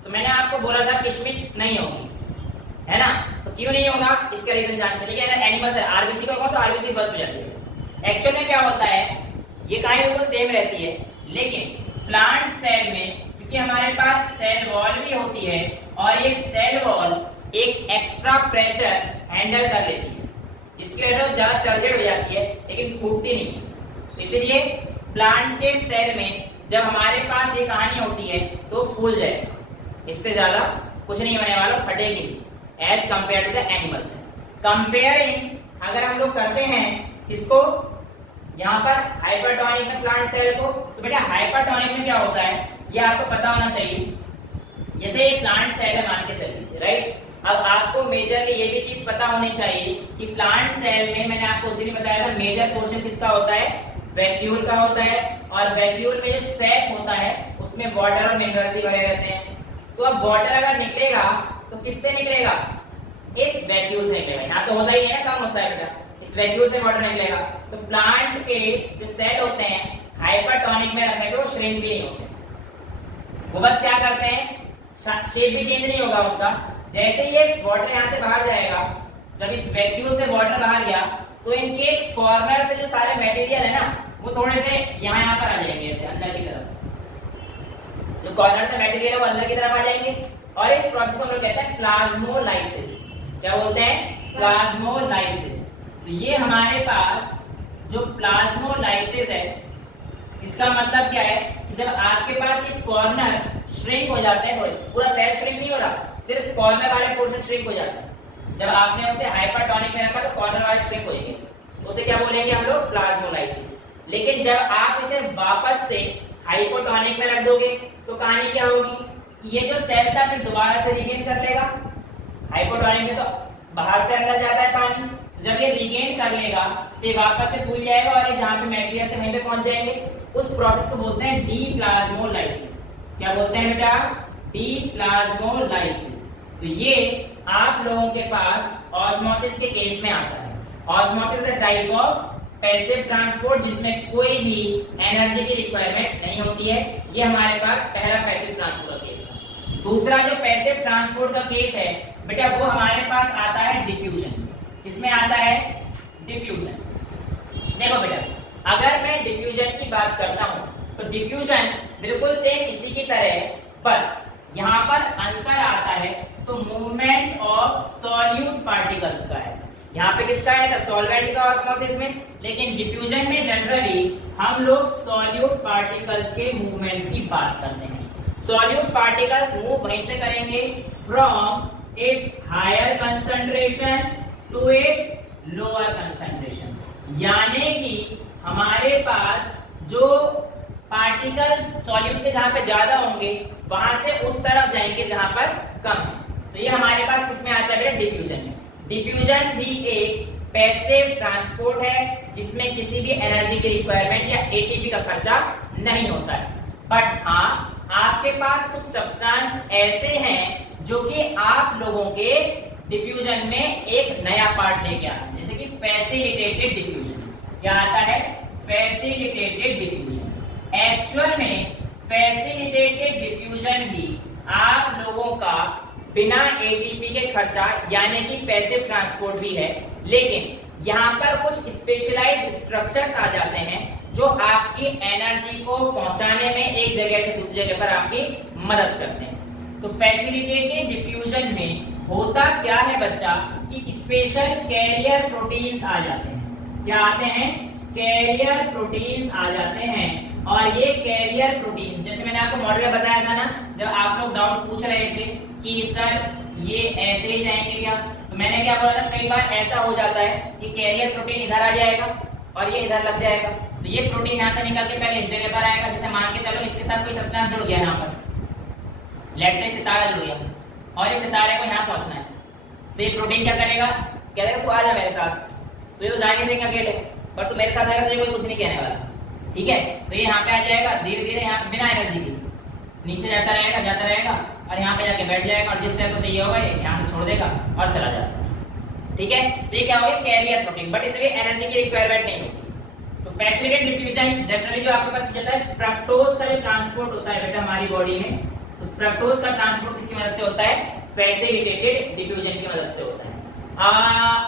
तो मैंने आपको बोला था किशमिश नहीं होगी, है ना। तो क्यों नहीं होगा इसका रीजन जानते हैं। लेकिन अगर एनिमल सेल आरबीसी का हो तो आरबीसी बर्स्ट हो जाती है। एक्चुअल में क्या होता है, ये कहानी बिल्कुल सेम रहती है, लेकिन प्लांट सेल में क्योंकि हमारे पास सेल वॉल भी होती है और ये सेल वॉल एक एक्स्ट्रा प्रेशर हैंडल कर लेती है, जिसकी वजह से वो ज्यादा टर्जेड हो जाती है लेकिन फूटती नहीं। इसलिए प्लांट के सेल में जब हमारे पास ये कहानी होती है तो फूल जाएगा, इससे ज्यादा कुछ नहीं होने वाला, फटेगी as compared to the animal cell. Comparing अगर हम लोग करते हैं किसको, यहाँ पर हाइपरटोनिक में प्लांट सेल को, तो बेटा हाइपरटोनिक में क्या होता है ये आपको पता होना चाहिए। जैसे ये प्लांट सेल है मान के चल लीजिए, राइट। अब आपको मेजरली ये भी चीज पता होनी चाहिए कि प्लांट सेल में मैंने आपको उस दिन बताया था मेजर पोर्शन किसका होता है, वैक्यूल का होता है। और वैक्यूल में जो सैक होता है उसमें वाटर और मिनरल्स ही भरे रहते हैं। तो अब वाटर अगर निकलेगा तो किससे निकलेगा, इस वैक्यूल से निकलेगा। यहाँ तो होता ही है ना, कम होता है बेटा, इस वैक्यूल से वाटर निकलेगा। तो प्लांट के जो सेल होते हैं हाइपरटोनिक में रखने पे वो श्रिंक भी नहीं होते, वो बस क्या करते हैं, शेप भी चेंज नहीं होगा उनका। जैसे ये वाटर यहाँ से बाहर जाएगा, जब इस वैक्यूल से वाटर बाहर गया तो इनके कॉर्नर से जो सारे मटेरियल है ना वो थोड़े से यहाँ पर आ जाएंगे, ऐसे अंदर की तरफ। जो कॉर्नर से मटेरियल है वो अंदर की तरफ आ जाएंगे और इस प्रोसेस को हम लोग कहते हैं प्लाज्मोलाइसिस। क्या बोलते हैं, प्लाज्मोलाइसिस। तो ये हमारे पास जो प्लाज्मोलाइसिस है इसका मतलब क्या है कि जब आपके पास ये कॉर्नर श्रिंक हो जाते हैं, थोड़े पूरा सेल श्रिंक नहीं हो रहा, सिर्फ कॉर्नर वाले पोर्शन श्रिंक हो जाता है। जब आपने उसे हाइपरटोनिक में रखा तो कॉर्नर वाले श्रिंक हो जाएंगे, उसे क्या बोलेंगे हम लोग, प्लाज्मोलाइसिस। लेकिन जब आप इसे वापस से हाइपोटोनिक में रख दोगे तो कहानी क्या होगी, ये जो सेल था फिर दोबारा से रीगेन कर लेगा। हाइपोटोनिक में तो बाहर से अंदर जाता है पानी, जब ये रीगेन कर लेगा तो ये वापस से फूल जाएगा और ये जहाँ पे मटेरियल थे वहीं पे पहुंच जाएंगे। उस प्रोसेस को बोलते हैं डीप्लाज्मोलाइसिस। क्या बोलते हैं बेटा, डीप्लाज्मोलाइसिस। तो ये आप लोगों के पास ऑस्मोसिस के केस में आता है। Osmosis is a type of passive transport जिसमें कोई भी एनर्जी की रिक्वायरमेंट नहीं होती है। ये हमारे पास पहला पैसिव ट्रांसपोर्ट का केस था। दूसरा जो पैसिव ट्रांसपोर्ट का केस है बेटा वो हमारे पास आता है डिफ्यूजन। किसमें आता है? डिफ्यूजन। देखो बेटा, अगर मैं डिफ्यूजन की बात करता हूं तो डिफ्यूजन बिल्कुल सेम इसी की तरह है, बस यहां पर अंतर आता है तो मूवमेंट ऑफ सॉल्यूट पार्टिकल्स का है। यहाँ पे किसका है? तो सॉल्वेंट का ऑस्मोसिस में। लेकिन डिफ्यूजन में जनरली हम लोग सॉल्यूट पार्टिकल्स के मूवमेंट की बात करते हैं। सॉल्यूट पार्टिकल्स मूव वहीं से करेंगे from its higher concentration to its lower concentration, यानी कि हमारे पास जो पार्टिकल्स सॉल्यूट के जहां पे ज्यादा होंगे वहां से उस तरफ जाएंगे जहां पर कम है। तो ये हमारे पास किसमें आता है? डिफ्यूजन में। डिफ्यूजन भी एक पैसिव ट्रांसपोर्ट है जिसमें किसी भी एनर्जी की रिक्वायरमेंट या एटीपी का खर्चा नहीं होता है। बट हाँ, आपके पास कुछ सब्सटेंस ऐसे हैं जो कि आप लोगों के डिफ्यूजन में एक नया पार्ट लेके आते हैं, जैसे कि फैसिलिटेटेड डिफ्यूजन। क्या आता है? Facilitated diffusion. एक्चुअल में फैसिलिटेटेड डिफ्यूजन भी आप लोगों का बिना एटीपी के खर्चा यानी कि पैसिव ट्रांसपोर्ट भी है, लेकिन यहाँ पर कुछ स्पेशलाइज्ड स्ट्रक्चर्स आ जाते हैं जो आपकी एनर्जी को पहुंचाने में एक जगह से दूसरी जगह पर आपकी मदद करते हैं। तो फैसिलिटेटेड डिफ्यूजन में होता क्या है बच्चा कि स्पेशल कैरियर प्रोटीन्स आ जाते हैं। क्या आते हैं? कैरियर प्रोटीन्स आ जाते हैं। और ये कैरियर प्रोटीन, जैसे मैंने आपको मॉडल में बताया था ना, जब आप लोग डाउट पूछ रहे थे कि सर ये ऐसे ही जाएंगे क्या, तो मैंने क्या बोला था, कई बार ऐसा हो जाता है कि कैरियर प्रोटीन इधर आ जाएगा और ये इधर लग जाएगा। तो ये प्रोटीन यहाँ से निकल के पहले इस जगह पर आएगा, जैसे मान के चलो इसके साथ कोई सब्सटेंस जुड़ गया यहाँ पर, लेट्स से सितारा जुड़ गया और इस सितारे को यहाँ पहुंचना है। तो ये प्रोटीन क्या करेगा? कह देगा तू आ जा मेरे साथ। तो ये तो जाने देंगे अकेले, पर तू मेरे साथ आएगा तो ये कोई कुछ नहीं कहने वाला, ठीक है। तो ये यहाँ पे आ जाएगा, धीरे धीरे यहाँ बिना एनर्जी के नीचे जाता रहेगा और यहाँ पे जाके बैठ जाएगा और जिस सेल को चाहिए होगा ये यहाँ से छोड़ देगा और चला जाएगा, ठीक है। तो ये क्या हो गया? कैरियर प्रोटीन, बट इसलिए एनर्जी की रिक्वायरमेंट नहीं होती। तो फैसिलिटेटेड डिफ्यूजन जनरली जो आपके पास जाता है, फ्रक्टोज का जो ट्रांसपोर्ट होता है बेटा हमारी बॉडी में, तो फ्रक्टोज का ट्रांसपोर्ट किसकी मदद से होता है? फैसिलिटेटेड डिफ्यूजन की मदद से होता है।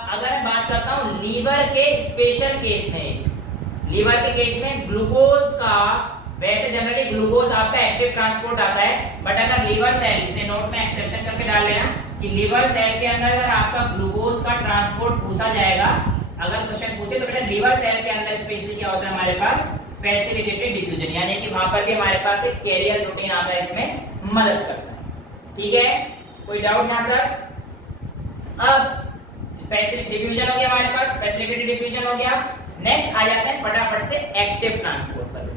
अगर मैं बात करता हूँ लीवर के स्पेशल केस में, लीवर के केस में ग्लूकोज का, वैसे जनरली ग्लूकोज आपका एक्टिव ट्रांसपोर्ट आता है, बट अगर लीवर सेल, इसे नोट में एक्सेप्शन करके डाल लेना कि लीवर सेल के अंदर अगर आपका ग्लूकोज का ट्रांसपोर्ट पूछा जाएगा, अगर क्वेश्चन पूछे तो बेटा लीवर सेल के अंदर स्पेशली क्या होता है हमारे पास? फैसिलिटेटेड डिफ्यूजन, यानी कि वहां पर भी हमारे पास एक कैरियर प्रोटीन आता है, इसमें मदद करता है, ठीक है। कोई डाउट यहां तक? अब फैसिलिटेटेड डिफ्यूजन हो गया हमारे पास, फैसिलिटेटेड डिफ्यूजन हो गया। नेक्स्ट आ जाते हैं फटाफट से एक्टिव ट्रांसपोर्ट पर।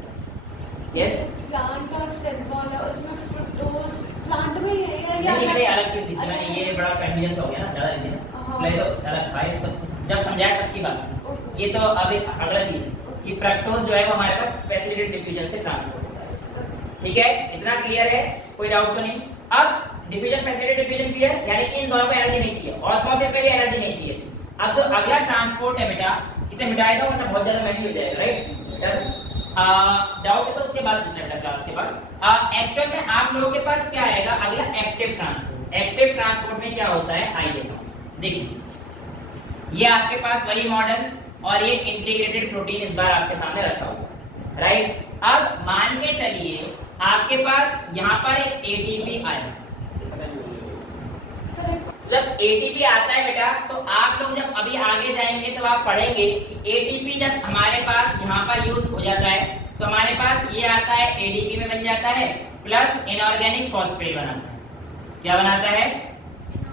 यस, प्लांट और सेल वॉल है, उसमें फ्रुक्टोज प्लांट में ही है या नहीं, अलग चीज दिखी मैंने, ये बड़ा कंफ्यूजन हो गया ना, ज्यादा नहीं देना, पहले तो अलग था, तो जब समझाया तब की बात। ये तो अब एक अगला चीज है कि फ्रक्टोज जो है वो हमारे पास फैसिलिटेटेड डिफ्यूजन से ट्रांसपोर्ट होता है, ठीक है। इतना क्लियर है? कोई डाउट तो नहीं? अब डिफ्यूजन फैसिलिटेटेड डिफ्यूजन क्लियर, यानी कि इन दोनों को एनर्जी नहीं चाहिए, ऑस्मोसिस में भी एनर्जी नहीं चाहिए। अब जो अगला ट्रांसपोर्ट है बेटा, इसे मिटाएगा वरना बहुत ज्यादा मैसी हो जाएगा, राइट सर? डाउट है तो उसके बाद पूछना बेटा, क्लास के बाद। एक्चुअल में आप लोगों के पास क्या आएगा अगला? Active transport. एक्टिव ट्रांसपोर्ट में क्या होता है आइए समझते। देखिए, ये आपके पास वही मॉडल और ये इंटीग्रेटेड प्रोटीन इस बार आपके सामने रखा हुआ, राइट। अब मान के चलिए आपके पास यहाँ पर एक एटीपी आया। जब एटीपी आता है बेटा, तो आप लोग जब अभी आगे जाएंगे तो आप पढ़ेंगे कि एटीपी जब हमारे पास यहाँ पर यूज हो जाता है तो हमारे पास ये आता है, एडीपी में बन जाता है, प्लस इनऑर्गेनिक फॉस्फेट बनाता है। क्या बनाता है?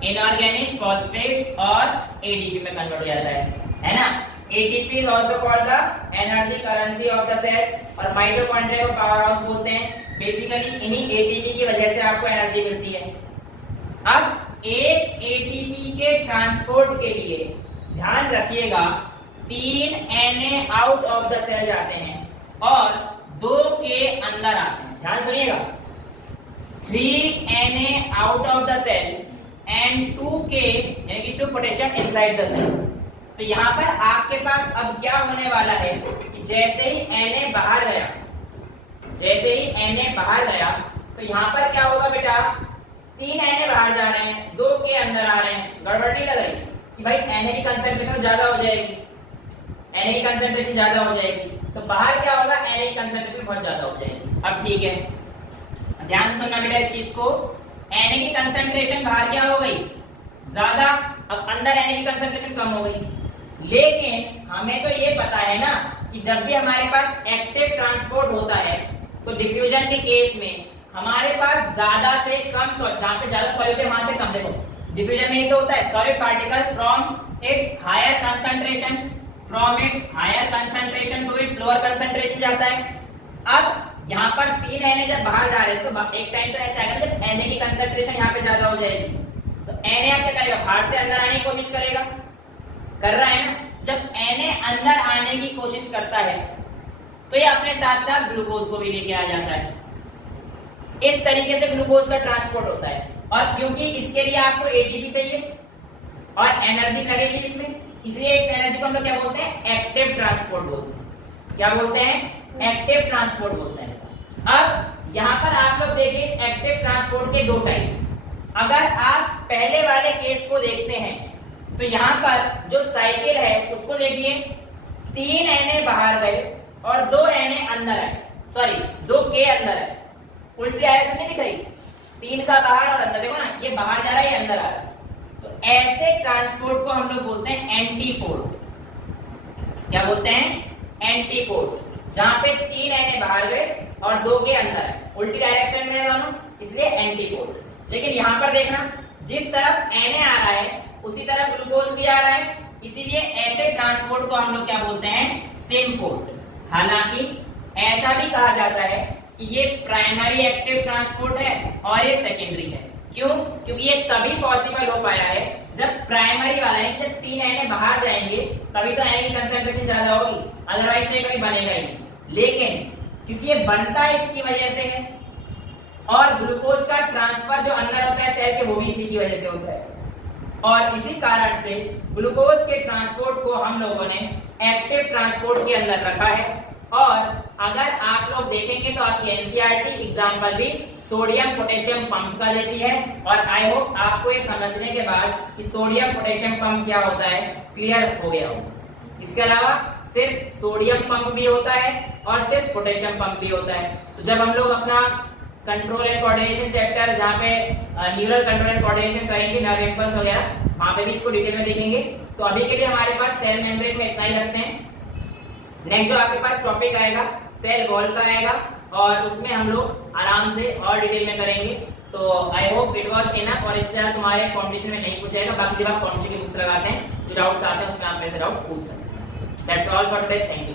इनऑर्गेनिक फॉस्फेट और एडीपी में कन्वर्ट हो जाता है ना। ATP is also called the energy currency of the cell, और माइटोकॉन्ड्रिया को पावर हाउस बोलते हैं। बेसिकली इन्हीं एटीपी की वजह से आपको एनर्जी मिलती है। अब एक एटीपी के ट्रांसपोर्ट के लिए ध्यान रखिएगा 3 Na out of the cell जाते हैं और 2 के अंदर आते हैं। ध्यान सुनिएगा, 3 Na out of the cell and 2 K यानी कि 2 पोटेशियम इनसाइड द सेल। तो यहाँ पर आपके पास अब क्या होने वाला है कि जैसे ही Na बाहर गया, जैसे ही Na बाहर गया तो यहाँ पर क्या होगा बेटा? 3 Na बाहर जा रहे हैं, 2 के के अंदर आ रहे हैं, गड़बड़ नहीं लग रही कि भाई Na की कंसंट्रेशन ज्यादा हो जाएगी, Na की कंसंट्रेशन ज्यादा हो जाएगी, तो बाहर क्या होगा, Na की कंसंट्रेशन बहुत ज्यादा हो जाएगी। अब ठीक है, ध्यान से सुनना बेटा इस चीज को, Na की कंसंट्रेशन बाहर क्या हो गई, ज्यादा, अब अंदर Na की कंसंट्रेशन कम हो गई। लेकिन हमें तो ये पता है ना कि जब भी हमारे पास एक्टिव ट्रांसपोर्ट होता है तो डिफ्यूजन के केस में हमारे पास ज्यादा से कम, जहां पे ज्यादा सॉलिड है वहां से कम, देखो डिफ्यूजन में ये तो होता है solid particle from its higher concentration, from its higher concentration to its lower concentration जाता है। अब यहाँ पर 3 Na जब बाहर जा रहे हैं तो एक टाइम तो ऐसा आएगा जब Na की कंसंट्रेशन यहाँ पे ज्यादा हो जाएगी, तो Na आप क्या करेगा, बाहर से अंदर आने की कोशिश करेगा, कर रहा है ना। जब Na अंदर आने की कोशिश करता है तो ये अपने साथ साथ ग्लूकोज को भी लेके आ जाता है। इस तरीके से ग्लूकोज का ट्रांसपोर्ट होता है, और क्योंकि इसके लिए आपको एटीपी चाहिए और एनर्जी लगेगी इसमें, इसलिए इस एनर्जी को हम लोग क्या बोलते हैं, एक्टिव ट्रांसपोर्ट बोलते हैं। क्या बोलते हैं, एक्टिव ट्रांसपोर्ट बोलते हैं। अब यहाँ पर आप लोग देखिए इस एक्टिव ट्रांसपोर्ट के दो टाइप। अगर आप पहले वाले केस को देखते हैं तो यहाँ पर जो साइकिल है उसको देखिए, 3 Na बाहर गए और 2 Na अंदर आए, सॉरी 2 K अंदर आए, उल्टी डायरेक्शन नहीं दिख रही, 3 का बाहर और अंदर, देखो ना ये बाहर जा रहा है ये अंदर आ रहा है, तो ऐसे ट्रांसपोर्ट को हम लोग बोलते हैं एंटीपोड। क्या बोलते हैं, एंटीपोड, जहां पे 3 Na बाहर गए और 2 K अंदर आए, उल्टी डायरेक्शन में दोनों, इसलिए एंटीपोड। लेकिन यहाँ पर देखना जिस तरफ Na आ रहा है उसी तरफ ग्लूकोज भी आ रहा है, इसीलिए ऐसे ट्रांसपोर्ट को हम लोग क्या बोलते हैं, सिम्पोर्ट। हालांकि ऐसा भी कहा जाता है कि ये प्राइमरी एक्टिव ट्रांसपोर्ट है और ये सेकेंडरी है। क्यों, क्योंकि ये तभी पॉसिबल हो पाया है जब प्राइमरी वाला है, जब 3 Na बाहर जाएंगे तभी तो Na की कंसंट्रेशन ज्यादा होगी, अदरवाइज तो कभी बनेगा ही नहीं। लेकिन क्योंकि ये बनता इसकी वजह से है और ग्लूकोज का ट्रांसफर जो अंदर होता है सेल के वो भी इसी की वजह से होता है, और इसी कारण से ग्लूकोज के ट्रांसपोर्ट को हम लोगों ने एक्टिव ट्रांसपोर्ट के अंदर रखा है। और अगर आप लोग देखेंगे तो आपकी एनसीईआरटी एग्जाम्पल भी सोडियम पोटेशियम पंप का देती है, और आई होप आपको ये समझने के बाद कि सोडियम पोटेशियम पंप क्या होता है क्लियर हो गया होगा। इसके अलावा सिर्फ सोडियम पंप भी होता है और सिर्फ पोटेशियम पंप भी होता है। तो जब हम लोग अपना कंट्रोल एंड कोऑर्डिनेशन चैप्टर जहाँ पे न्यूरल कंट्रोल एंड कोऑर्डिनेशन करेंगे, नर्व इंपल्स वगैरह, वहां पे भी इसको डिटेल में देखेंगे। तो अभी के लिए हमारे पास सेल मेम्ब्रेन में इतना ही रखते हैं। नेक्स्ट जो आपके पास टॉपिक आएगा सेल वॉल का आएगा, और उसमें हम लोग आराम से और डिटेल में करेंगे। तो I hope it was enough, और इससे ज्यादा तुम्हारे कॉम्पिटिशन में नहीं पूछेगा। बाकी जब आप कॉम्पिटिशन की बुक्स लगाते हैं जो डाउट्स आते हैं उसमें आप मेरे से डाउट पूछ सकते हैं। That's all for today, thank you.